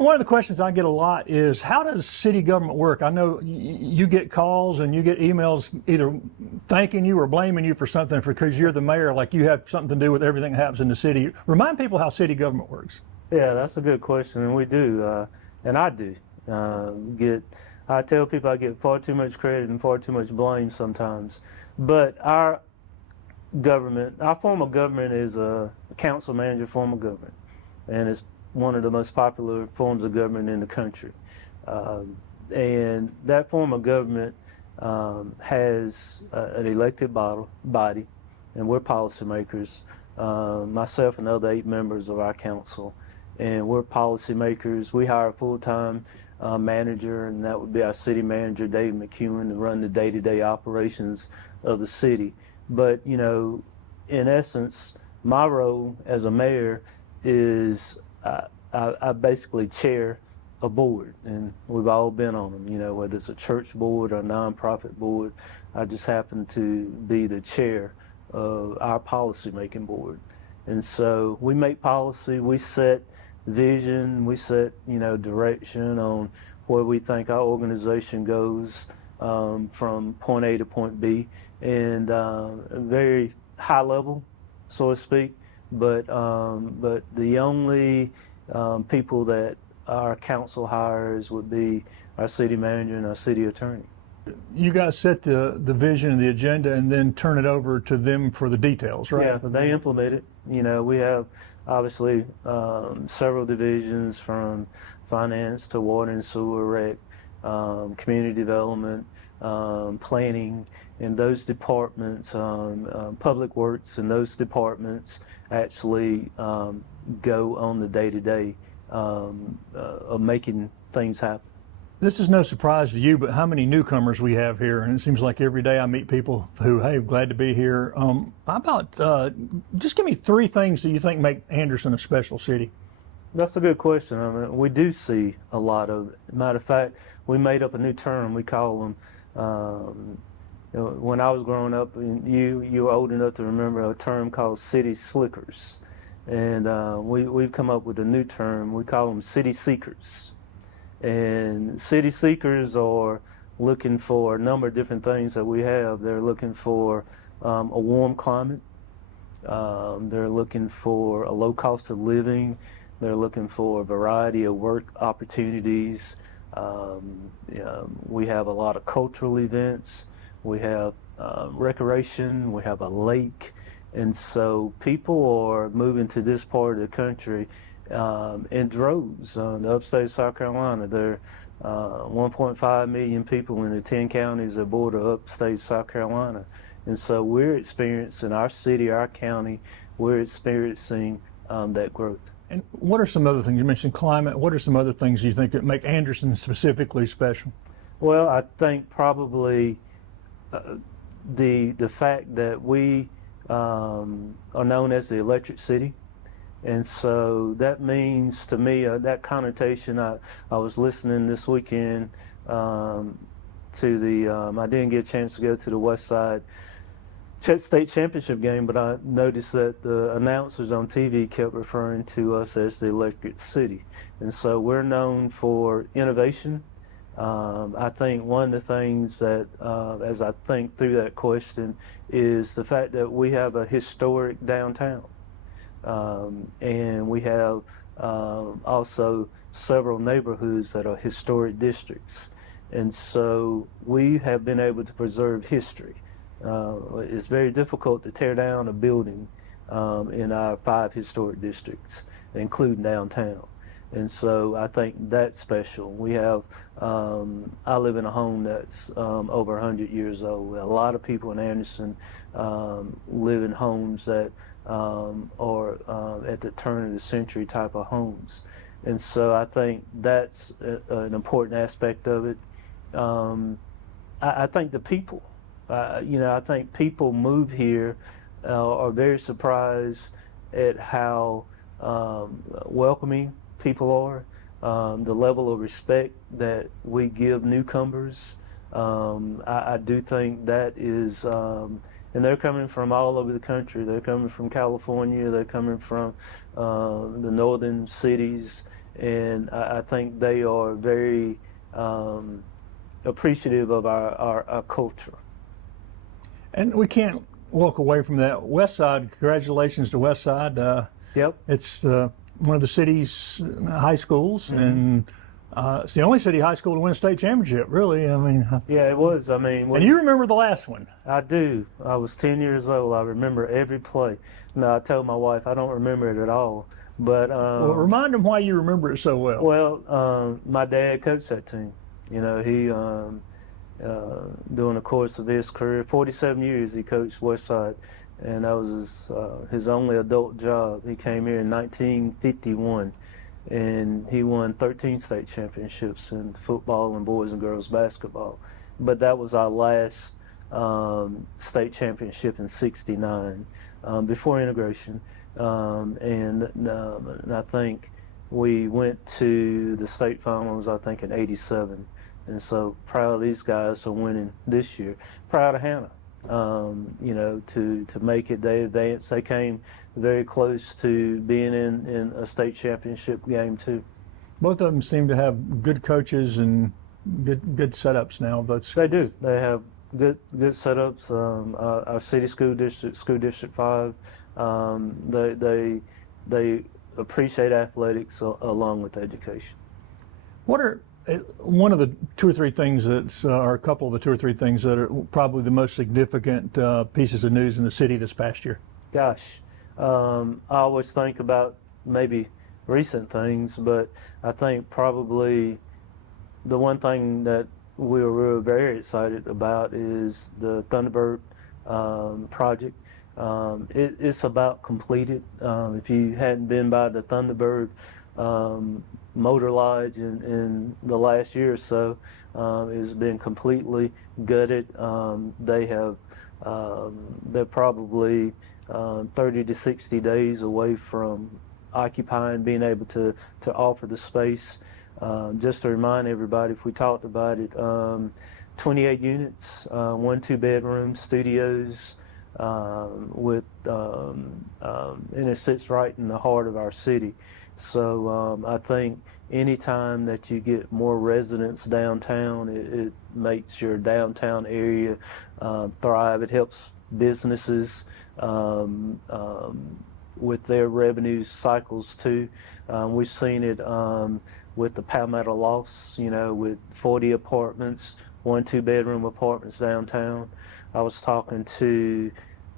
One of the questions I get a lot is, how does city government work? I know you get calls and you get emails either thanking you or blaming you for something because you're the mayor, like you have something to do with everything that happens in the city. Remind people how city government works. Yeah, that's a good question, and we do, and I do I tell people I get far too much credit and far too much blame sometimes. But our form of government is a council manager form of government, and it's one of the most popular forms of government in the country. And that form of government has an elected body, and we're policymakers, myself and the other 8 members of our council, and we're policymakers. We hire a full-time manager, and that would be our city manager, David McEwen, to run the day-to-day operations of the city. But, in essence, my role as a mayor is I basically chair a board, and we've all been on them, whether it's a church board or a nonprofit board. I just happen to be the chair of our policy-making board. And so we make policy, we set vision, we set, direction on where we think our organization goes from point A to point B, and very high level, so to speak. But the only people that our council hires would be our city manager and our city attorney. You guys set the vision and the agenda and then turn it over to them for the details, right? Yeah, they implement it. We have obviously several divisions, from finance to water and sewer, rec, community development, planning, and those departments, public works, and those departments actually go on the day-to-day of making things happen. This is no surprise to you, but how many newcomers we have here, and it seems like every day I meet people who, hey, glad to be here. How about just give me 3 things that you think make Anderson a special city? That's a good question. I mean, we do see a lot of it. Matter of fact, we made up a new term. We call them, when I was growing up, and you were old enough to remember a term called city slickers. And we've come up with a new term. We call them city seekers. And city seekers are looking for a number of different things that we have. They're looking for a warm climate. They're looking for a low cost of living. They're looking for a variety of work opportunities. We have a lot of cultural events. We have recreation. We have a lake. And so people are moving to this part of the country in droves. The upstate of South Carolina, there are 1.5 million people in the 10 counties that border upstate South Carolina. And so we're experiencing, our city, our county, we're experiencing that growth. And what are some other things? You mentioned climate. What are some other things you think that make Anderson specifically special? Well, I think probably the fact that we are known as the electric city. And so that means to me, that connotation, I was listening this weekend to the, I didn't get a chance to go to the West Side State Championship game, but I noticed that the announcers on TV kept referring to us as the electric city. And so we're known for innovation. I think one of the things that, as I think through that question, is the fact that we have a historic downtown. And we have also several neighborhoods that are historic districts. And so we have been able to preserve history. It's very difficult to tear down a building in our 5 historic districts, including downtown. And so I think that's special. We have, I live in a home that's over 100 years old. A lot of people in Anderson live in homes that are at the turn of the century type of homes. And so I think that's an important aspect of it. I think the people, I think people move here are very surprised at how welcoming people are, the level of respect that we give newcomers. I do think that is, and they're coming from all over the country. They're coming from California. They're coming from the northern cities. and I think they are very appreciative of our culture. And we can't walk away from that. West Side, congratulations to West Side. Yep. It's one of the city's high schools, and it's the only city high school to win a state championship, really. I mean, Yeah, it was. I mean, and you remember the last one. I do. I was 10 years old. I remember every play. No, I told my wife I don't remember it at all. But Well, remind them why you remember it so well. well, my dad coached that team. You know, he during the course of his career, 47 years he coached Westside, and that was his only adult job. He came here in 1951, and he won 13 state championships in football and boys and girls basketball. But that was our last state championship in '69, before integration, and I think we went to the state finals, I think, in '87. And so proud of these guys for winning this year. Proud of Hannah, you know, to make it. They advanced. They came very close to being in a state championship game too. Both of them seem to have good coaches and good setups now. They do. They have good setups. Our city school district 5. They appreciate athletics along with education. What are one of the two or three things or a couple of the two or three things that are probably the most significant pieces of news in the city this past year? Gosh, I always think about maybe recent things, but I think probably the one thing that we were very excited about is the Thunderbird project. It's about completed. If you hadn't been by the Thunderbird Motor Lodge in the last year or so, it's been completely gutted. They're probably 30 to 60 days away from occupying, being able to offer the space. Just to remind everybody, if we talked about it, 28 units, 1 2-bedroom studios, and it sits right in the heart of our city. So I think anytime that you get more residents downtown, it makes your downtown area thrive. It helps businesses with their revenue cycles too. We've seen it with the Palmetto Lofts, you know, with 40 apartments, 1 2-bedroom apartments downtown. I was talking to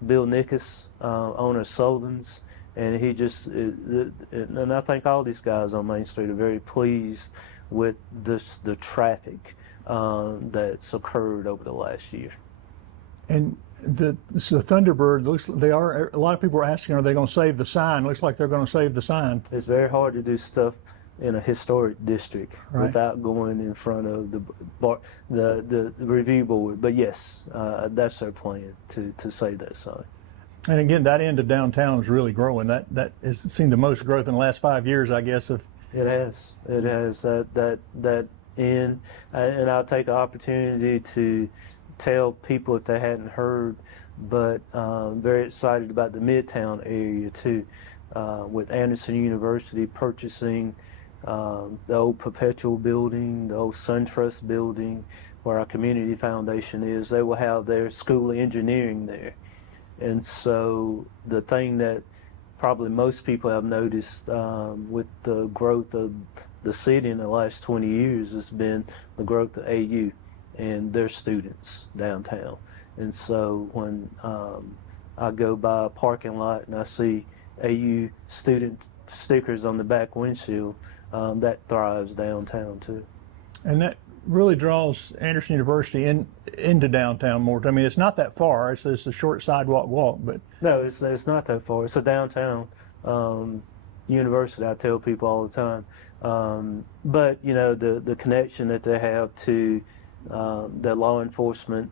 Bill Nickus, owner of Sullivan's, and he just, and I think all these guys on Main Street are very pleased with the traffic that's occurred over the last year. And the Thunderbird looks, a lot of people are asking, are they going to save the sign? Looks like they're going to save the sign. It's very hard to do stuff in a historic district Right. without going in front of the review board. But yes, that's their plan to save that sign. And again, that end of downtown is really growing. That has seen the most growth in the last 5 years, I guess. It has that end, and I'll take the opportunity to tell people if they hadn't heard, but very excited about the Midtown area too, with Anderson University purchasing the old Perpetual building, the old SunTrust building, where our community foundation is. They will have their School of Engineering there. And so the thing that probably most people have noticed with the growth of the city in the last 20 years has been the growth of AU and their students downtown. And so when I go by a parking lot and I see AU student stickers on the back windshield, that thrives downtown too. And that really draws Anderson University into downtown more. I mean, it's not that far. It's a short sidewalk walk, but no, it's not that far. It's a downtown university. I tell people all the time. But you know, the connection that they have to the law enforcement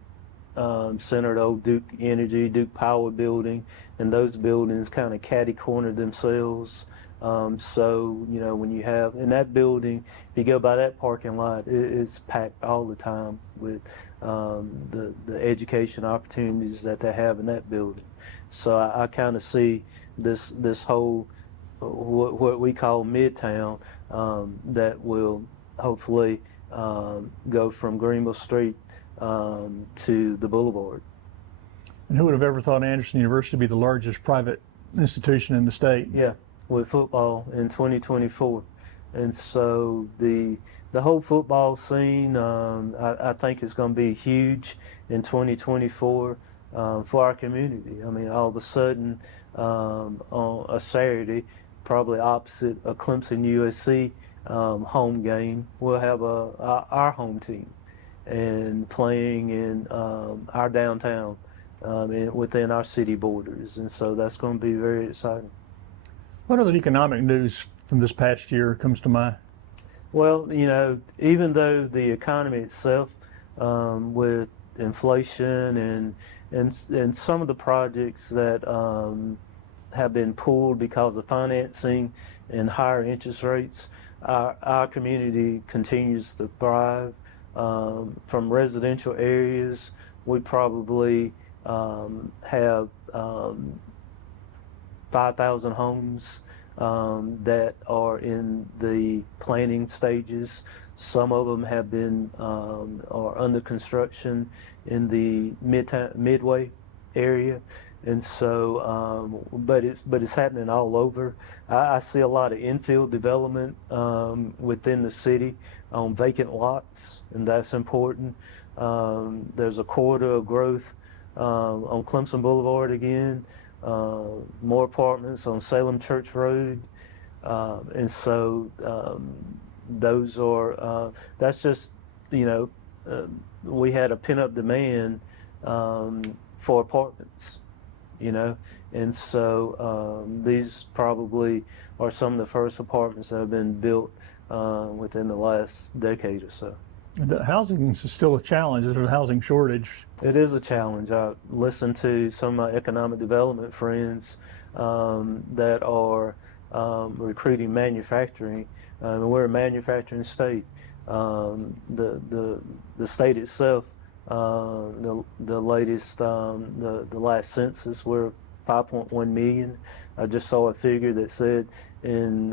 center, the old Duke Energy, Duke Power building, and those buildings kind of catty-corner themselves. So, you know, when you have in that building, if you go by that parking lot, it's packed all the time with the education opportunities that they have in that building. So I kind of see this whole what we call Midtown, that will hopefully go from Greenville Street to the Boulevard. And who would have ever thought Anderson University would be the largest private institution in the state? Yeah, with football in 2024. And so the whole football scene, I think is going to be huge in 2024 for our community. I mean, all of a sudden, on a Saturday, probably opposite a Clemson USC home game, we'll have our home team and playing in our downtown within our city borders. And so that's going to be very exciting. What other economic news from this past year comes to mind? Well, you know, even though the economy itself, with inflation and some of the projects that have been pulled because of financing and higher interest rates, our community continues to thrive. From residential areas, we probably have 5,000 homes that are in the planning stages. Some of them have been are under construction in the Midway area, and so but it's happening all over. I see a lot of infill development within the city on vacant lots, and that's important. There's a corridor of growth on Clemson Boulevard again. More apartments on Salem Church Road, and so those are that's just, you know, we had a pent-up demand for apartments, you know, and so these probably are some of the first apartments that have been built within the last decade or so. The housing is still a challenge. There's a housing shortage. It is a challenge. I listened to some of my economic development friends that are recruiting manufacturing. We're a manufacturing state. The state itself, the latest, the last census, we're 5.1 million. I just saw a figure that said in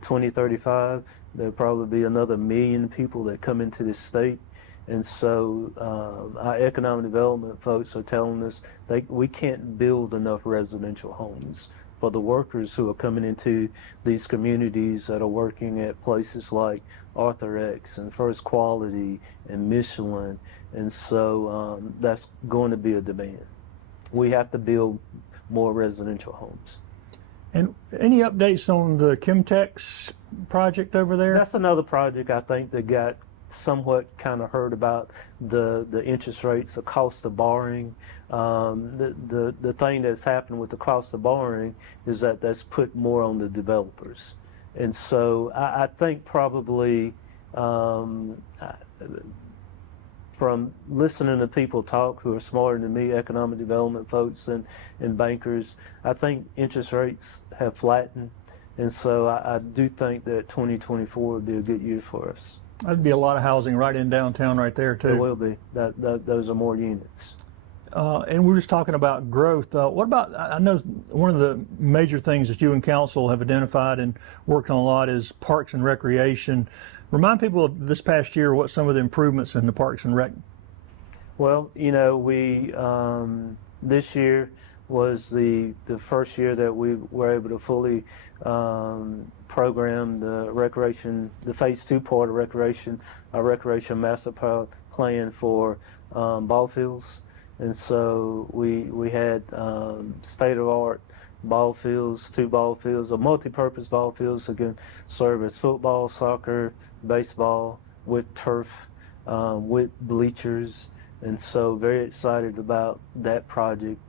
2035 there'll probably be another million people that come into this state. And so our economic development folks are telling us we can't build enough residential homes for the workers who are coming into these communities that are working at places like Arthur X and First Quality and Michelin. And so that's going to be a demand. We have to build more residential homes. And any updates on the Chemtex project over there? That's another project I think that got somewhat kind of heard about, the interest rates, the cost of borrowing. The thing that's happened with the cost of borrowing is that that's put more on the developers. And so I think probably from listening to people talk who are smarter than me, economic development folks and bankers, I think interest rates have flattened. And so I do think that 2024 would be a good year for us. That'd be a lot of housing right in downtown right there, too. There will be. Those are more units. And we're just talking about growth. What about, I know one of the major things that you and council have identified and worked on a lot is parks and recreation. Remind people of this past year what some of the improvements in the parks and rec. Well, you know, we this year was the first year that we were able to fully program the recreation, the phase 2 part of recreation, our recreation master plan for ball fields. And so we had state-of-the-art ball fields, 2 ball fields, or multi-purpose ball fields that can serve as football, soccer, baseball, with turf, with bleachers. And so very excited about that project.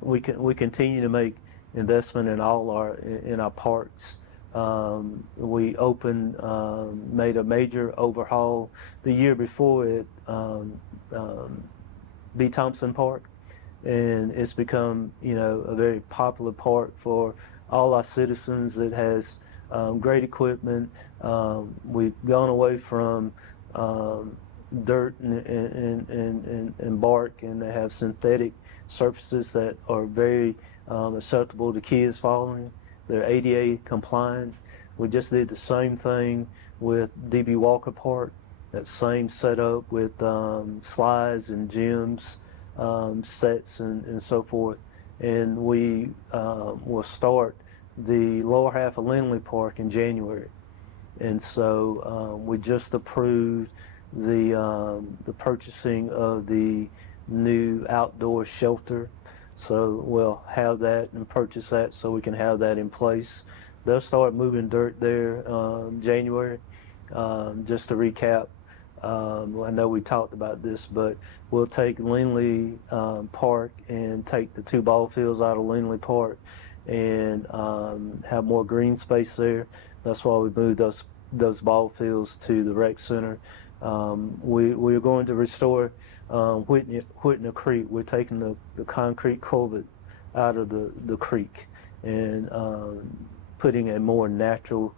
We continue to make investment in our parks. We made a major overhaul the year before it, B. Thompson Park, and it's become, you know, a very popular park for all our citizens. It has great equipment. We've gone away from dirt and bark, and they have synthetic surfaces that are very acceptable to kids falling. They're ADA compliant. We just did the same thing with DB Walker Park. That same setup with slides and gyms, sets and so forth. And we will start the lower half of Lindley Park in January. And so we just approved the purchasing of the new outdoor shelter. So we'll have that and purchase that so we can have that in place. They'll start moving dirt there January. Just to recap, I know we talked about this, but we'll take Lindley Park and take the 2 ball fields out of Lindley Park and have more green space there. That's why we moved those ball fields to the rec center. We're going to restore Whitney Creek. We're taking the concrete culvert out of the creek and putting a more natural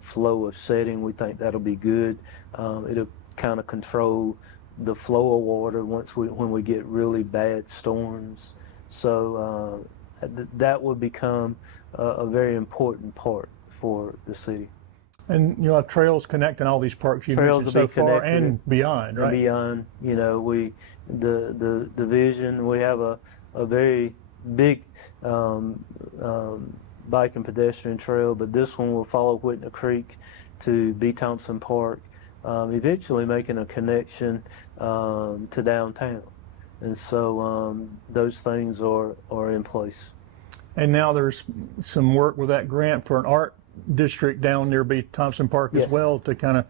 flow of setting. We think that'll be good. It'll kind of control the flow of water when we get really bad storms. So that will become a very important part for the city. And you'll have trails connecting all these parks you mentioned so far and beyond, right? And beyond, the vision, we have a very big bike and pedestrian trail, but this one will follow Whitney Creek to B. Thompson Park, eventually making a connection to downtown. And so those things are in place. And now there's some work with that grant for an art district down near B. Thompson Park as well to kind of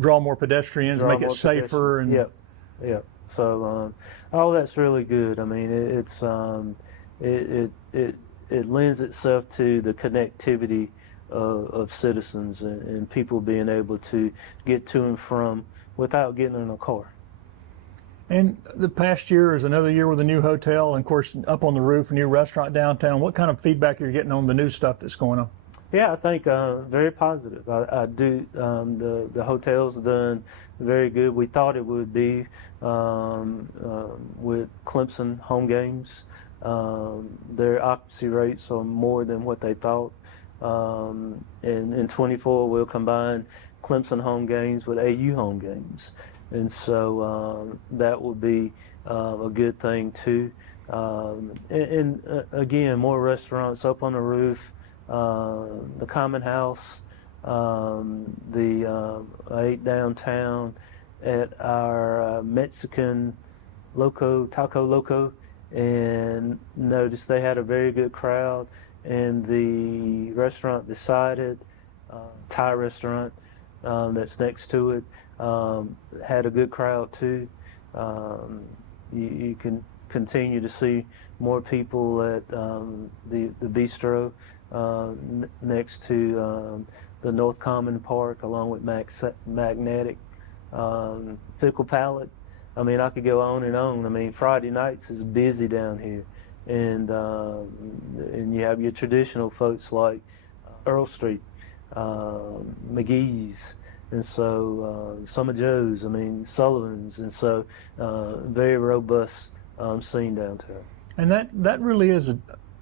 draw more pedestrians, make it safer. And Yep. So all that's really good. I mean, it lends itself to the connectivity of citizens and people being able to get to and from without getting in a car. And the past year is another year with a new hotel, and of course up on the roof, a new restaurant downtown. What kind of feedback are you getting on the new stuff that's going on? Yeah, I think very positive. I do. The hotel's done very good. We thought it would be with Clemson home games. Their occupancy rates are more than what they thought. In 24, we'll combine Clemson home games with AU home games. And so that will be a good thing too. Again, more restaurants up on the roof. The Common House, the 8 downtown at our Mexican Taco Loco, and noticed they had a very good crowd. And the restaurant beside it, Thai restaurant that's next to it, had a good crowd too. You can continue to see more people at the bistro next to the North Common Park, along with Magnetic, Fickle Palette. I mean, I could go on and on. I mean, Friday nights is busy down here, and you have your traditional folks like Earl Street, McGee's, and so some of Joe's. I mean, Sullivan's, and so very robust scene downtown. And that really is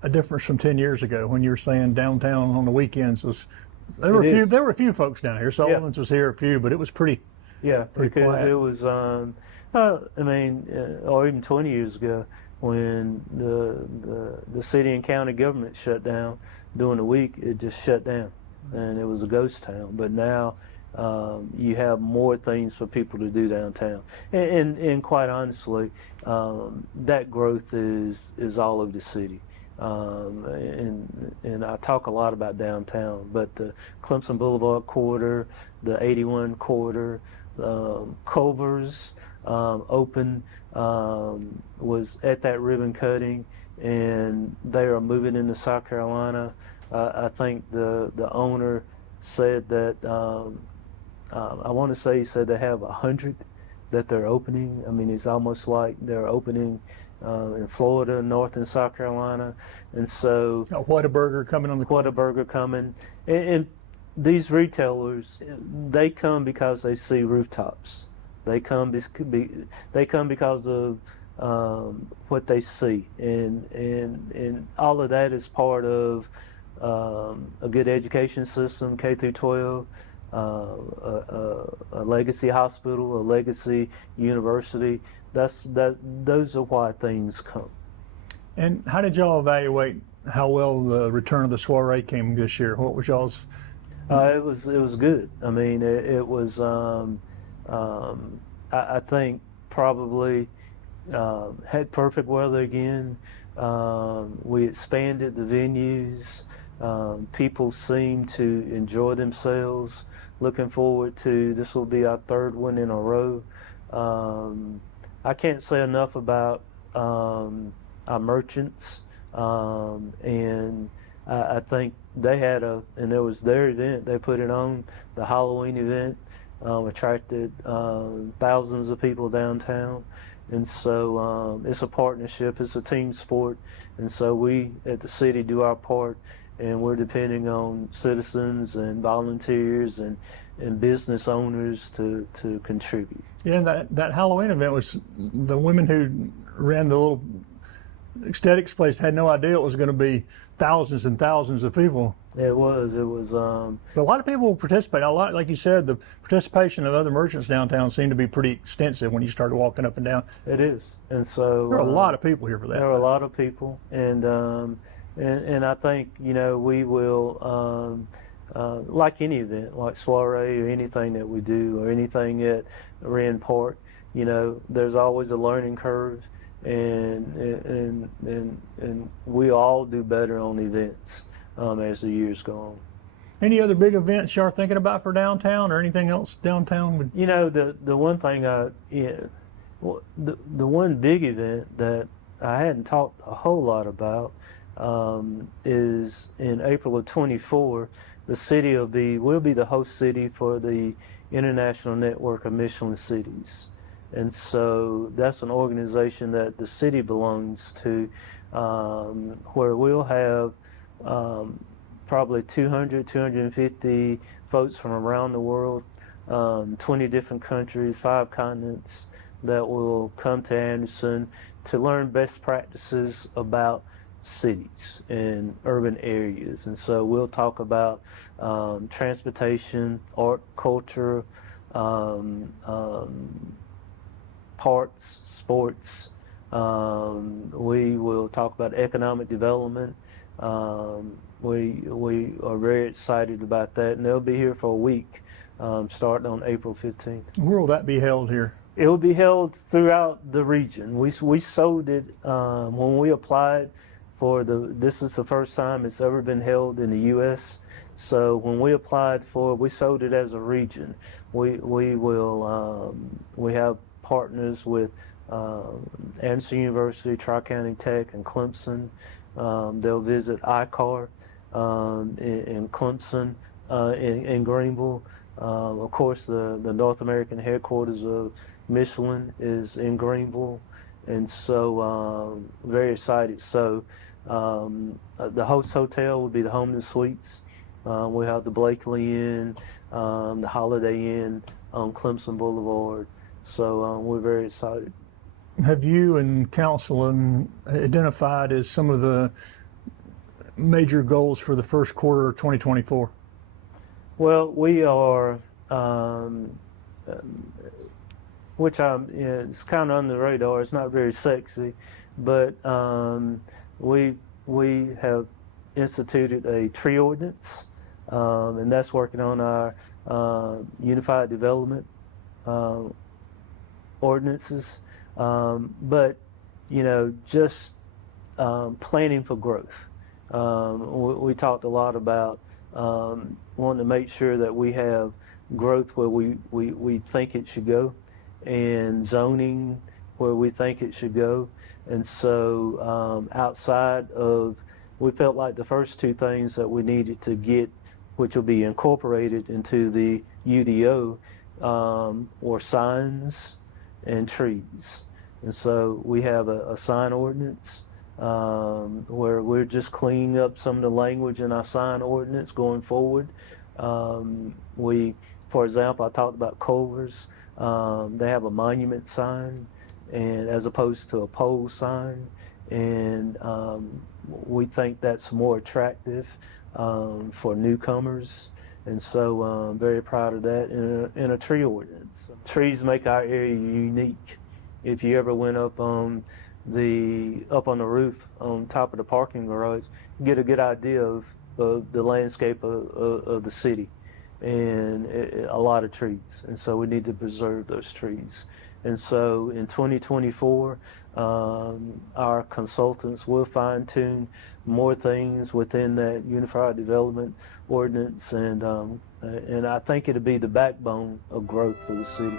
a difference from 10 years ago when you were saying downtown on the weekends was. There were a few folks down here. Sullivan's was here a few, but it was pretty. Yeah, pretty quiet. It was. I mean, or even 20 years ago, when the city and county government shut down during the week, it just shut down, and it was a ghost town. But now you have more things for people to do downtown, and quite honestly, that growth is all over the city. And I talk a lot about downtown, but the Clemson Boulevard corridor, the 81 corridor, Culver's open, was at that ribbon cutting, and they are moving into South Carolina. I think the owner said that I want to say he said they have 100 that they're opening. I mean, it's almost like they're opening in Florida, North and South Carolina, and so Whataburger coming on the Whataburger coming, and these retailers, they come because they see rooftops. They come because of what they see, and all of that is part of a good education system, K through 12, a legacy hospital, a legacy university. Those are why things come. And how did y'all evaluate how well the return of the soiree came this year? What was y'all's? It was good. I mean, it was. I think probably had perfect weather again. We expanded the venues. People seem to enjoy themselves. Looking forward to this will be our third one in a row. I can't say enough about our merchants, and I think they had and it was their event. They put it on, the Halloween event, attracted thousands of people downtown. And so it's a partnership, it's a team sport. And so we at the city do our part, and we're depending on citizens and volunteers and business owners to contribute. Yeah, and that Halloween event was the women who ran the little aesthetics place had no idea it was going to be thousands and thousands of people. It was. But a lot of people participate. A lot, like you said, the participation of other merchants downtown seemed to be pretty extensive when you started walking up and down. It is, and so There are a lot of people here for that. There are a lot of people, and I think we will. Like any event, like soiree or anything that we do, or anything at Wren Park, there's always a learning curve, and we all do better on events as the years go on. Any other big events you are thinking about for downtown, or anything else downtown? The one thing the one big event that I hadn't talked a whole lot about is in April of '24. The city will be the host city for the International Network of Michelin Cities. And so that's an organization that the city belongs to, where we'll have probably 200, 250 folks from around the world, 20 different countries, 5 continents, that will come to Anderson to learn best practices about cities and urban areas. And so we'll talk about transportation, art, culture, parks, sports. We will talk about economic development. We are very excited about that, and they'll be here for a week, starting on April 15th. Where will that be held here? It will be held throughout the region. We sold it when we applied for this is the first time it's ever been held in the U.S. So when we applied for it, we sold it as a region. We have partners with Anderson University, Tri-County Tech, and Clemson. They'll visit ICAR in Clemson, in Greenville. Of course, the North American headquarters of Michelin is in Greenville. And so very excited. So the host hotel will be the Homeland Suites. We have the Blakely Inn, the Holiday Inn on Clemson Boulevard. So we're very excited. Have you and council identified as some of the major goals for the first quarter of 2024? Well, we are, which it's kind of under the radar. It's not very sexy, but we have instituted a tree ordinance, and that's working on our unified development ordinances. But just planning for growth. We talked a lot about wanting to make sure that we have growth where we think it should go, and zoning where we think it should go. And so outside of, we felt like the first 2 things that we needed to get, which will be incorporated into the UDO, were signs and trees. And so we have a sign ordinance where we're just cleaning up some of the language in our sign ordinance going forward. For example, I talked about Culver's. They have a monument sign, and as opposed to a pole sign, and we think that's more attractive for newcomers. And so I'm very proud of that in a tree ordinance. Trees make our area unique. If you ever went up on the roof on top of the parking garage, you get a good idea of the landscape of the city, and a lot of trees. And so we need to preserve those trees. And so in 2024, our consultants will fine-tune more things within that Unified Development Ordinance, and I think it'll be the backbone of growth for the city.